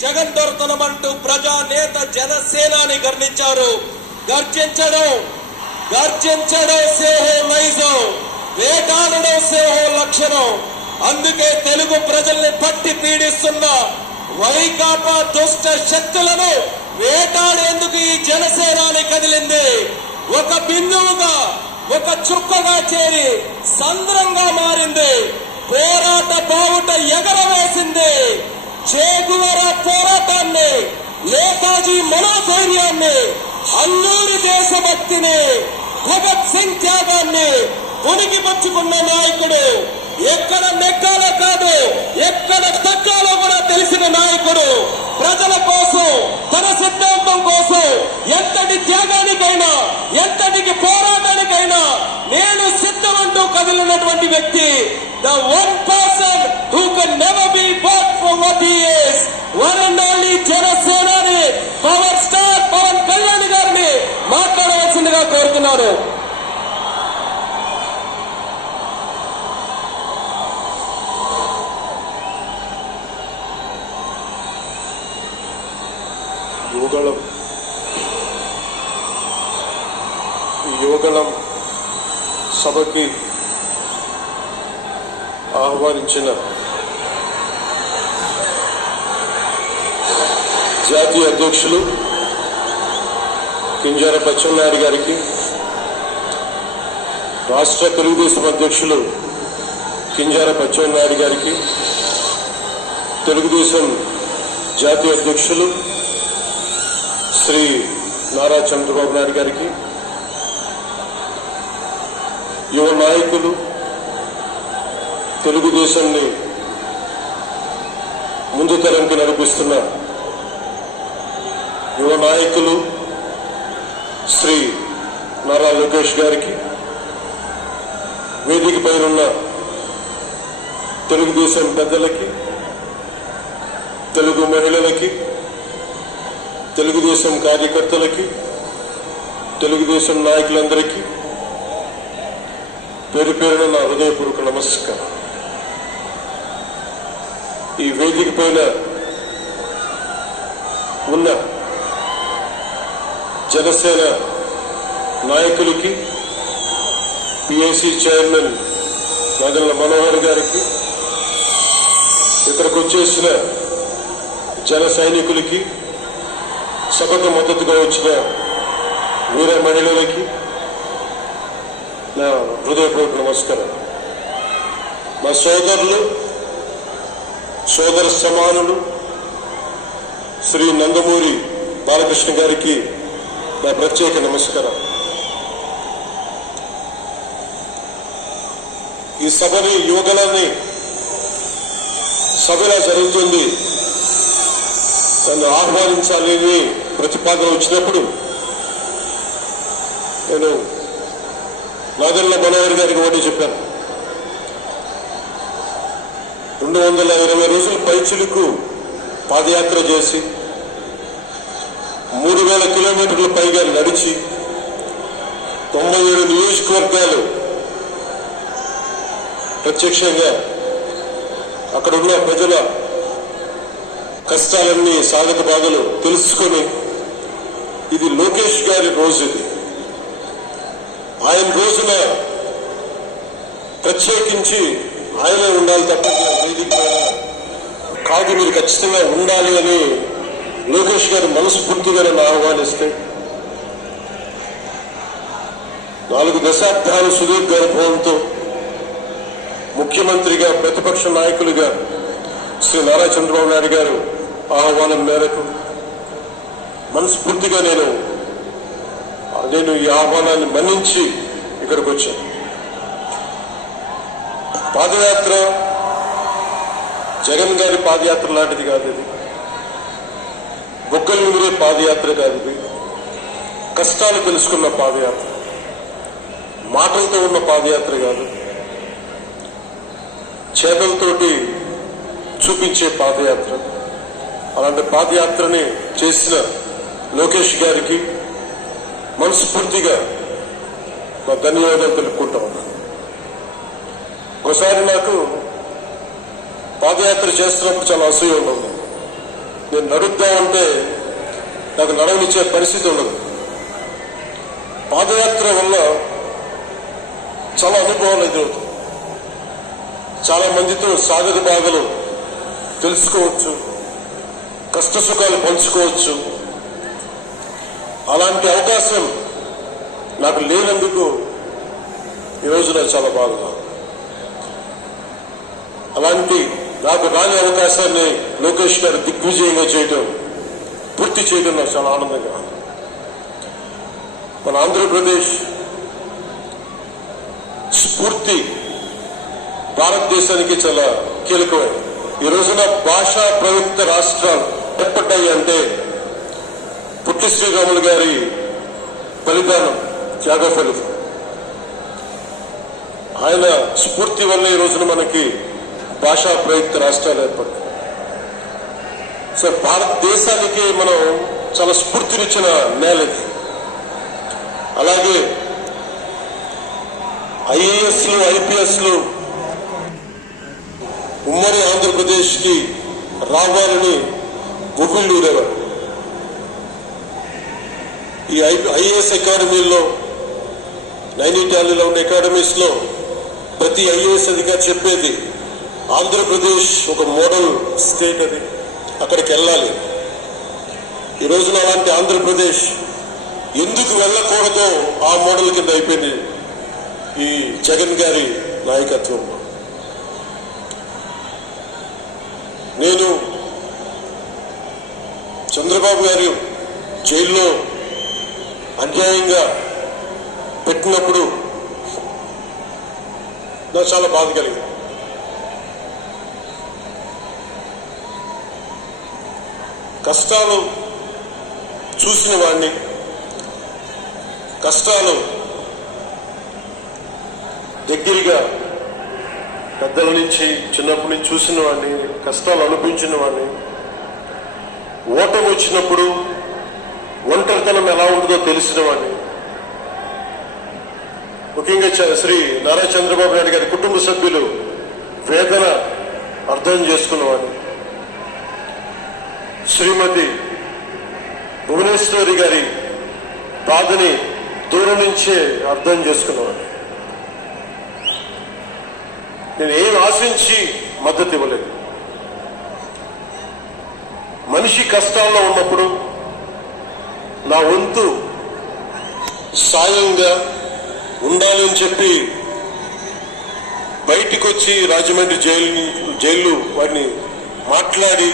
జగన్ దొరతనమంటూ ప్రజా నేత జనసేనాని గర్ణించారు గర్జించడం గర్జించడం సేహో నైజం వేటాడడం సేహో లక్షణం. అందుకే తెలుగు ప్రజల్ని పట్టి పీడిస్తున్న వైకాపా దుష్ట శక్తులను వేటాడేందుకు ఈ జనసేనాని కదిలింది. ఒక బిందువుగా ఒక చుక్కగా చేరి సంద్రంగా మారింది. పోరాట బావుట ఎగరవేసింది. చేగువర నేతాజీ మనోధైర్యాన్ని అల్లూరి దేశభక్తిని భగత్ సింగ్ త్యాగాన్ని ఉనికి పంచుకున్న నాయకుడు ఎక్కడ నెక్కాలో కాదు ఎక్కడ తగ్గాలో కూడా తెలిసిన నాయకుడు ప్రజల కోసం తన సిద్ధాంతం కోసం ఎంతటి త్యాగానికైనా ఎంతటికి పోరాటానికైనా నేను సిద్ధమంటూ కదిలినటువంటి వ్యక్తి the one person who can never be bought for what he is one ఉన్నారు యువగళం యువగళం సభకి ఆహ్వానించిన జాతీయ అధ్యక్షులు కింజార బచ్చెన్నాయుడు గారికి రాష్ట్ర తెలుగుదేశం అధ్యక్షులు కింజార నాయుడు గారికి తెలుగుదేశం జాతీయ అధ్యక్షులు శ్రీ నారా చంద్రబాబు నాయుడు గారికి యువ నాయకులు తెలుగుదేశాన్ని ముందు తరంకి నడిపిస్తున్న యువ నాయకులు శ్రీ నారా లోకేష్ గారికి వేదిక పైన తెలుగుదేశం పెద్దలకి తెలుగు మహిళలకి తెలుగుదేశం కార్యకర్తలకి తెలుగుదేశం నాయకులందరికీ పేరు పేరున నా హృదయపూర్వక నమస్కారం. ఈ వేదిక పైన ఉన్న జనసేన నాయకులకి పిఎస్సి చైర్మన్ నగల మనోహర్ గారికి ఇక్కడికి వచ్చేసిన జన సైనికులకి సభకు మద్దతుగా వచ్చిన వీర మహిళలకి నా హృదయపూర్వక నమస్కారం. మా సోదరులు సోదర సమానులు శ్రీ నందమూరి బాలకృష్ణ గారికి నా ప్రత్యేక నమస్కారం. ఈ సభని యువగలాన్ని సభలా జరుగుతుంది తను ఆహ్వానించాలని ప్రతిపాదన వచ్చినప్పుడు నేను నాగర్ల మనోహర్ గారికి ఒకటి చెప్పాను. రెండు వందల ఇరవై రోజుల పైచులకు పాదయాత్ర చేసి మూడు వేల కిలోమీటర్ల పైగా నడిచి తొంభై ఏడు నియోజకవర్గాలు ప్రత్యక్షంగా అక్కడ ఉన్న ప్రజల కష్టాలన్నీ సాగత బాధలు తెలుసుకొని ఇది లోకేష్ గారి రోజు ఇది. ఆయన రోజున ప్రత్యేకించి ఆయనే ఉండాలి తప్ప వేదిక కాదు మీరు ఖచ్చితంగా ఉండాలి అని లోకేష్ గారు మనస్ఫూర్తిగా నన్ను ఆహ్వానిస్తే నాలుగు దశాబ్దాలు సుదీర్ఘ అనుభవంతో ముఖ్యమంత్రిగా ప్రతిపక్ష నాయకులుగా శ్రీ నారా చంద్రబాబు నాయుడు గారు ఆహ్వానం మేరకు మనస్ఫూర్తిగా నేను నేను ఈ ఆహ్వానాన్ని మన్నించి ఇక్కడికి వచ్చాను. పాదయాత్ర జగన్ గారి పాదయాత్ర లాంటిది కాదు ఇది. బొక్కలు నిమిరే పాదయాత్ర కాదు ఇది. కష్టాలు తెలుసుకున్న పాదయాత్ర. మాటలతో ఉన్న పాదయాత్ర కాదు. చేతలతోటి చూపించే పాదయాత్ర. అలాంటి పాదయాత్రని చేసిన లోకేష్ గారికి మనస్ఫూర్తిగా నా ధన్యవాదాలు తెలుపుకుంటా ఉన్నాను ఒకసారి నాకు పాదయాత్ర చేస్తున్నప్పుడు చాలా అసూయ ఉండదు. నేను నడుద్దాం అంటే నాకు నడవనిచ్చే పరిస్థితి ఉండదు. పాదయాత్ర వల్ల చాలా అనుభవాలు ఎదురవుతుంది చాలా మందితో సాగర బాధలు తెలుసుకోవచ్చు కష్ట సుఖాలు పంచుకోవచ్చు. అలాంటి అవకాశం నాకు లేనందుకు ఈరోజు నాకు చాలా బాధగా అలాంటి నాకు రాని అవకాశాన్ని లోకేష్ గారు దిగ్విజయంగా చేయటం పూర్తి చేయడం నాకు చాలా ఆనందంగా మన ఆంధ్రప్రదేశ్ స్ఫూర్తి భారతదేశానికి చాలా కీలకం. ఈ రోజున భాషా ప్రయుక్త రాష్ట్రాలు ఏర్పడ్డాయి అంటే పుట్టి శ్రీరాములు గారి బలిదానం త్యాగ ఫలితం. ఆయన స్ఫూర్తి వల్ల ఈ రోజున మనకి భాషా ప్రయుక్త రాష్ట్రాలు ఏర్పడ్డాయి. సో భారతదేశానికి మనం చాలా స్ఫూర్తినిచ్చిన నేల ఇది. అలాగే ఐఏఎస్లు ఐపీఎస్లు ఉమ్మడి ఆంధ్రప్రదేశ్కి రావాలని గుబిళ్ళు ఊరేవారు ఈ ఐఏఎస్ అకాడమీలో నైనిటాలీలో ఉన్న అకాడమీస్లో ప్రతి ఐఏఎస్ అధికారి చెప్పేది ఆంధ్రప్రదేశ్ ఒక మోడల్ స్టేట్ అది అక్కడికి వెళ్ళాలి. ఈ రోజున అలాంటి ఆంధ్రప్రదేశ్ ఎందుకు వెళ్ళకూడదో ఆ మోడల్ కింద అయిపోయింది ఈ జగన్ గారి నాయకత్వంలో నేను చంద్రబాబు గారు జైల్లో అన్యాయంగా పెట్టినప్పుడు నాకు చాలా బాధ కలిగింది. కష్టాలు చూసిన వాడిని కష్టాలు దగ్గరగా పెద్దల నుంచి చిన్నప్పటి నుంచి చూసిన వాడిని కష్టాలు అనిపించిన వాడిని ఓటమి వచ్చినప్పుడు ఒంటరితనం ఎలా ఉంటుందో తెలిసిన వాడిని. ముఖ్యంగా చ- శ్రీ నారా చంద్రబాబు నాయుడు గారి కుటుంబ సభ్యులు వేదన అర్థం చేసుకున్నవాడిని శ్రీమతి భువనేశ్వరి గారి బాధని దూరం నుంచే అర్థం చేసుకున్నవాడిని నేను ఏం ఆశించి మద్దతు ఇవ్వలేదు. మనిషి కష్టాల్లో ఉన్నప్పుడు నా వంతు సాయంగా ఉండాలి అని చెప్పి బయటికి వచ్చి రాజమండ్రి జైలు జైలు వాడిని మాట్లాడి